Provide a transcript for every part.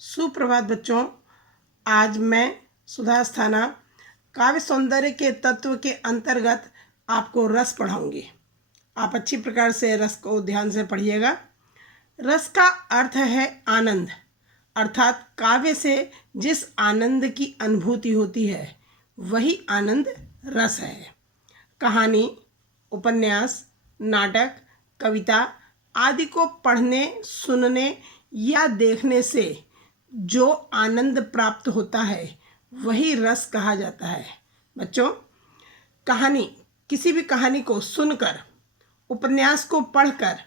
सुप्रभात बच्चों। आज मैं सुधा अस्थाना काव्य सौंदर्य के तत्व के अंतर्गत आपको रस पढ़ाऊंगी। आप अच्छी प्रकार से रस को ध्यान से पढ़िएगा। रस का अर्थ है आनंद, अर्थात काव्य से जिस आनंद की अनुभूति होती है वही आनंद रस है। कहानी, उपन्यास, नाटक, कविता आदि को पढ़ने, सुनने या देखने से जो आनंद प्राप्त होता है वही रस कहा जाता है। बच्चों, कहानी, किसी भी कहानी को सुनकर, उपन्यास को पढ़कर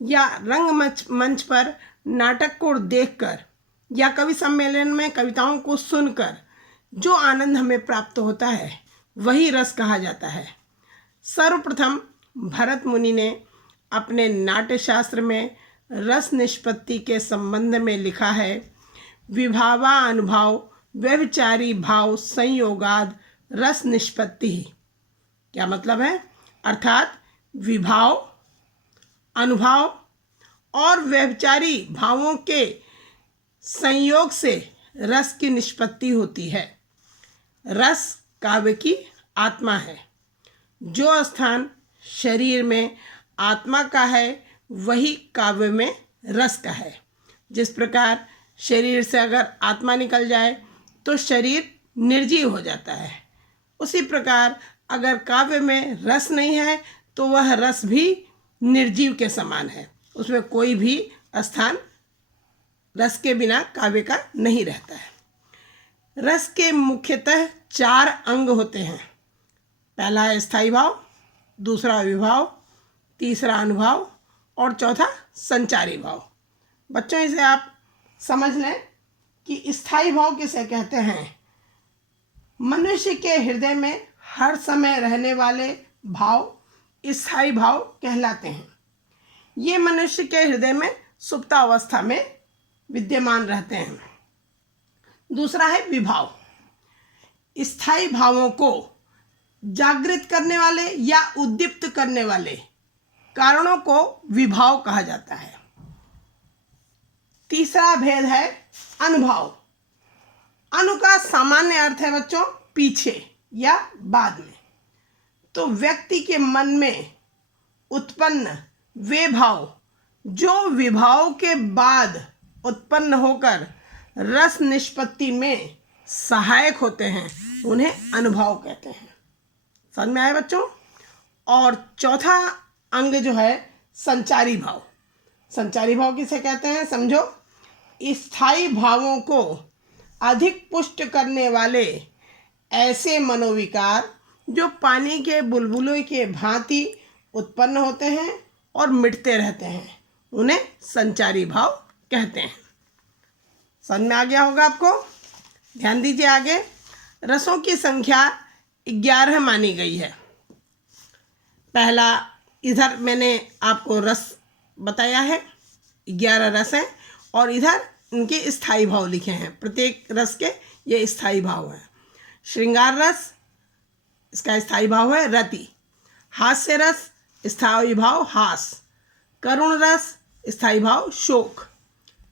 या रंगमंच पर नाटक को देखकर या कवि सम्मेलन में कविताओं को सुनकर जो आनंद हमें प्राप्त होता है वही रस कहा जाता है। सर्वप्रथम भरत मुनि ने अपने नाट्यशास्त्र में रस निष्पत्ति के संबंध में लिखा है, विभावा अनुभाव व्यभिचारी भाव संयोगाद रस निष्पत्ति। क्या मतलब है? अर्थात विभाव, अनुभाव और व्यभिचारी भावों के संयोग से रस की निष्पत्ति होती है। रस काव्य की आत्मा है। जो स्थान शरीर में आत्मा का है वही काव्य में रस का है। जिस प्रकार शरीर से अगर आत्मा निकल जाए तो शरीर निर्जीव हो जाता है, उसी प्रकार अगर काव्य में रस नहीं है तो वह रस भी निर्जीव के समान है। उसमें कोई भी स्थान रस के बिना काव्य का नहीं रहता है। रस के मुख्यतः 4 अंग होते हैं। पहला है स्थायी भाव, दूसरा विभाव, तीसरा अनुभाव और चौथा संचारी भाव। बच्चों, इसे आप समझ लें कि स्थायी भाव किसे कहते हैं। मनुष्य के हृदय में हर समय रहने वाले भाव स्थायी भाव कहलाते हैं। ये मनुष्य के हृदय में सुप्तावस्था में विद्यमान रहते हैं। दूसरा है विभाव। स्थायी भावों को जागृत करने वाले या उद्दीप्त करने वाले कारणों को विभाव कहा जाता है। तीसरा भेद है अनुभाव। अनु का सामान्य अर्थ है बच्चों पीछे या बाद में। तो व्यक्ति के मन में उत्पन्न वे भाव जो विभाव के बाद उत्पन्न होकर रस निष्पत्ति में सहायक होते हैं उन्हें अनुभाव कहते हैं। समझ में आए बच्चों? और चौथा अंग जो है संचारी भाव। संचारी भाव किसे कहते हैं समझो। स्थायी भावों को अधिक पुष्ट करने वाले ऐसे मनोविकार जो पानी के बुलबुलों के भांति उत्पन्न होते हैं और मिटते रहते हैं उन्हें संचारी भाव कहते हैं। समझ में आ गया होगा आपको? ध्यान दीजिए आगे। रसों की संख्या 11 मानी गई है। पहला, इधर मैंने आपको रस बताया है, 11 रस हैं और इधर इनके स्थायी भाव लिखे हैं। प्रत्येक रस के ये स्थायी भाव हैं। श्रृंगार रस, इसका स्थायी भाव है रति। हास्य रस, स्थायी भाव हास। करुण रस, स्थायी भाव शोक।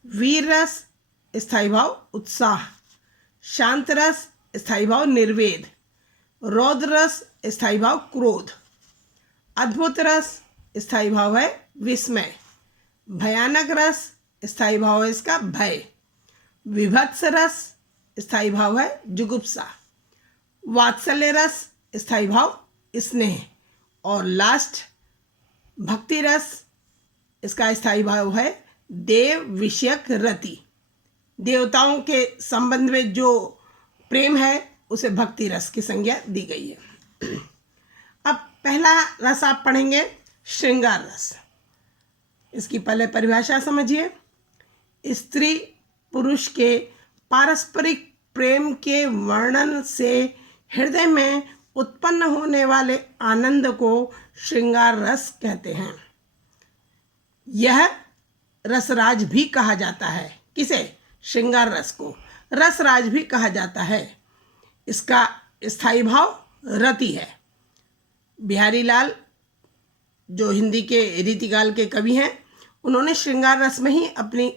वीर रस, स्थायी भाव उत्साह। शांत रस, स्थायी भाव निर्वेद। रौद्र रस, स्थायी भाव क्रोध। अद्भुत रस, स्थायी भाव है विस्मय। भयानक रस, स्थायी भाव है इसका भय। विभत्स रस, स्थायी भाव है जुगुप्सा। वात्सल्य रस, स्थायी भाव स्नेह। और लास्ट भक्ति रस, इसका स्थायी भाव है देव विषयक रति। देवताओं के संबंध में जो प्रेम है उसे भक्ति रस की संज्ञा दी गई है। अब पहला रस आप पढ़ेंगे श्रृंगार रस। इसकी पहले परिभाषा समझिए। स्त्री पुरुष के पारस्परिक प्रेम के वर्णन से हृदय में उत्पन्न होने वाले आनंद को श्रृंगार रस कहते हैं। यह रसराज भी कहा जाता है। किसे? श्रृंगार रस को रसराज भी कहा जाता है। इसका स्थायी भाव रति है। बिहारी लाल जो हिंदी के रीतिकाल के कवि हैं, उन्होंने श्रृंगार रस में ही अपनी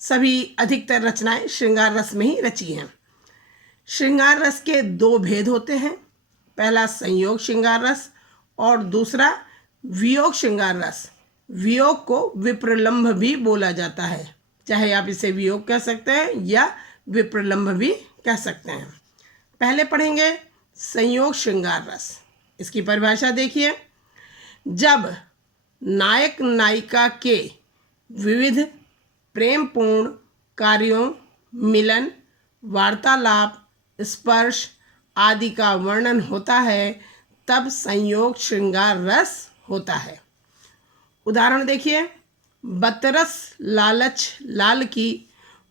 सभी अधिकतर रचनाएं श्रृंगार रस में ही रची हैं। श्रृंगार रस के दो भेद होते हैं, पहला संयोग श्रृंगार रस और दूसरा वियोग श्रृंगार रस। वियोग को विप्रलंभ भी बोला जाता है, चाहे आप इसे वियोग कह सकते हैं या विप्रलंभ भी कह सकते हैं। पहले पढ़ेंगे संयोग श्रृंगार रस। इसकी परिभाषा देखिए, जब नायक नायिका के विविध प्रेमपूर्ण कार्यों, मिलन, वार्तालाप, स्पर्श आदि का वर्णन होता है, तब संयोग श्रृंगार रस होता है। उदाहरण देखिए, बतरस लालच लाल की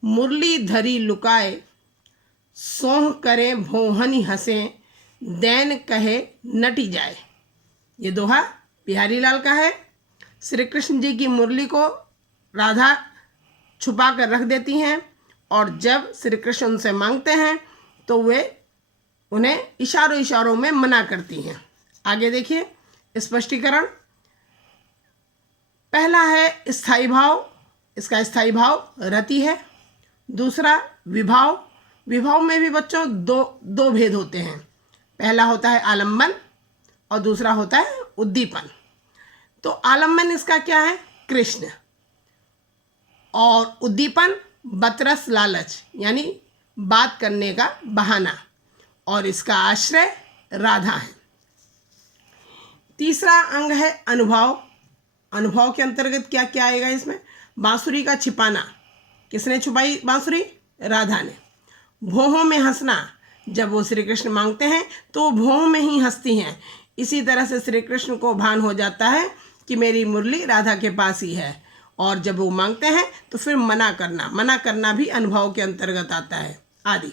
मुरली धरी लुकाए, सोह करे भोहनी हंसे, दैन कहे नटी जाए। ये दोहा बिहारी लाल का है। श्री कृष्ण जी की मुरली को राधा छुपा कर रख देती हैं और जब श्री कृष्ण उनसे मांगते हैं तो वे उन्हें इशारों में मना करती हैं। आगे देखिए स्पष्टीकरण। पहला है स्थायी भाव, इसका स्थायी भाव रति है। दूसरा विभाव, विभाव में भी बच्चों दो भेद होते हैं, पहला होता है आलम्बन और दूसरा होता है उद्दीपन। तो आलम्बन इसका क्या है, कृष्ण, और उद्दीपन बतरस लालच यानी बात करने का बहाना, और इसका आश्रय राधा है। तीसरा अंग है अनुभव। अनुभव के अंतर्गत क्या क्या आएगा इसमें, बांसुरी का छिपाना, किसने छुपाई बांसुरी, राधा ने। भौहों में हंसना, जब वो श्री कृष्ण मांगते हैं तो वो भौहों में ही हंसती हैं। इसी तरह से श्री कृष्ण को भान हो जाता है कि मेरी मुरली राधा के पास ही है, और जब वो मांगते हैं तो फिर मना करना भी अनुभव के अंतर्गत आता है आदि।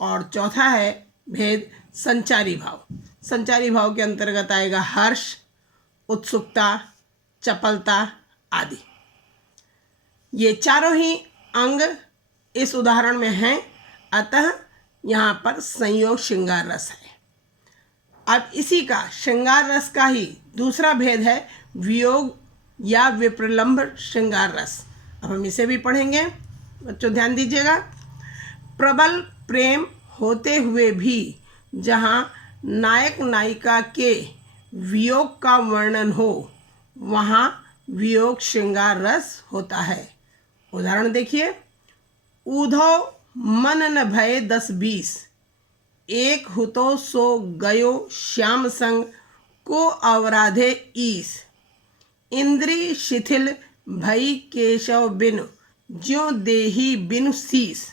और चौथा है भेद संचारी भाव। संचारी भाव के अंतर्गत आएगा हर्ष, उत्सुकता, चपलता आदि। ये चारों ही अंग इस उदाहरण में हैं, अतः यहाँ पर संयोग श्रृंगार रस है। अब इसी का श्रृंगार रस का ही दूसरा भेद है वियोग या विप्रलंभ श्रृंगार रस। अब हम इसे भी पढ़ेंगे, बच्चों ध्यान दीजिएगा। प्रबल प्रेम होते हुए भी जहाँ नायक नायिका के वियोग का वर्णन हो, वहाँ वियोग श्रृंगार रस होता है। उदाहरण देखिए, ऊधो मन न भये 10-20, एक हुतो सो गयो श्याम संग, को अवराधे ईस, इंद्री शिथिल भई केशव बिनु, ज्यों देही बिनु शीस।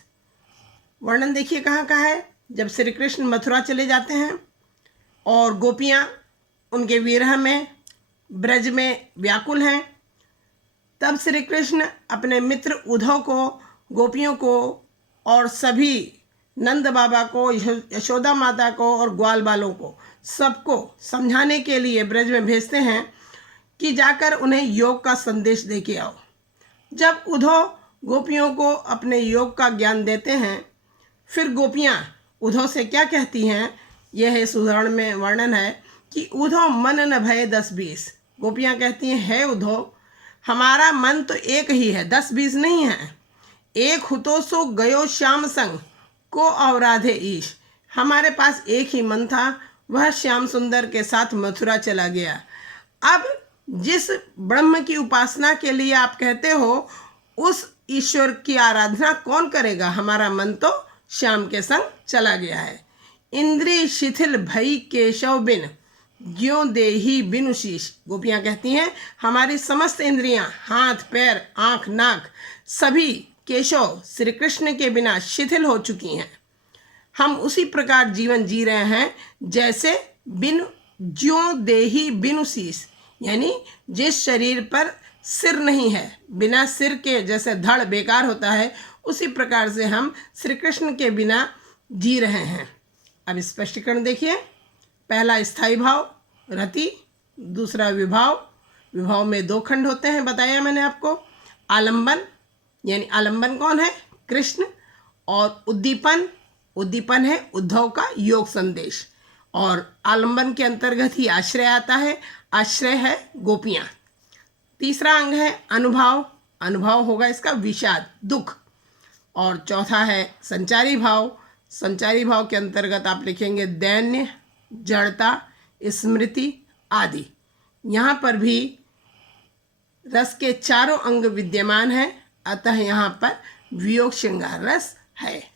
वर्णन देखिए कहाँ का है, जब श्री कृष्ण मथुरा चले जाते हैं और गोपियाँ उनके विरह में ब्रज में व्याकुल हैं, तब श्री कृष्ण अपने मित्र उद्धव को, गोपियों को और सभी नंद बाबा को, यशोदा माता को और ग्वाल बालों को, सबको समझाने के लिए ब्रज में भेजते हैं कि जाकर उन्हें योग का संदेश दे के आओ। जब उद्धव गोपियों को अपने योग का ज्ञान देते हैं, फिर गोपियाँ उद्धव से क्या कहती हैं, यह इस उदाहरण में वर्णन है कि उद्धव मन न भये 10-20। गोपियाँ कहती हैं, हे उद्धव, हमारा मन तो एक ही है, 10-20 नहीं है। एक हुतो सो गयो श्याम संग, को अवराधे ईश। हमारे पास एक ही मन था, वह श्याम सुंदर के साथ मथुरा चला गया। अब जिस ब्रह्म की उपासना के लिए आप कहते हो, उस ईश्वर की आराधना कौन करेगा, हमारा मन तो श्याम के संग चला गया है। इंद्री शिथिल भई केशव बिन, ज्यों देही बिनु शीश। गोपियाँ कहती हैं, हमारी समस्त इंद्रियां, हाथ पैर आँख नाक सभी केशव श्री कृष्ण के बिना शिथिल हो चुकी हैं। हम उसी प्रकार जीवन जी रहे हैं जैसे बिन ज्यों देही बिनु शीश, यानी जिस शरीर पर सिर नहीं है, बिना सिर के जैसे धड़ बेकार होता है, उसी प्रकार से हम श्री कृष्ण के बिना जी रहे हैं। अब स्पष्टीकरण देखिए। पहला स्थायी भाव रति, दूसरा विभाव। विभाव में दो खंड होते हैं, बताया मैंने आपको। आलंबन, यानी आलंबन कौन है, कृष्ण। और उद्दीपन, उद्दीपन है उद्धव का योग संदेश। और आलंबन के अंतर्गत ही आश्रय आता है, आश्रय है गोपियाँ। तीसरा अंग है अनुभाव। अनुभव होगा इसका विषाद, दुख। और चौथा है संचारी भाव। संचारी भाव के अंतर्गत आप लिखेंगे दैन्य, जड़ता, स्मृति आदि। यहाँ पर भी रस के चारों अंग विद्यमान हैं, अतः यहाँ पर वियोग श्रृंगार रस है।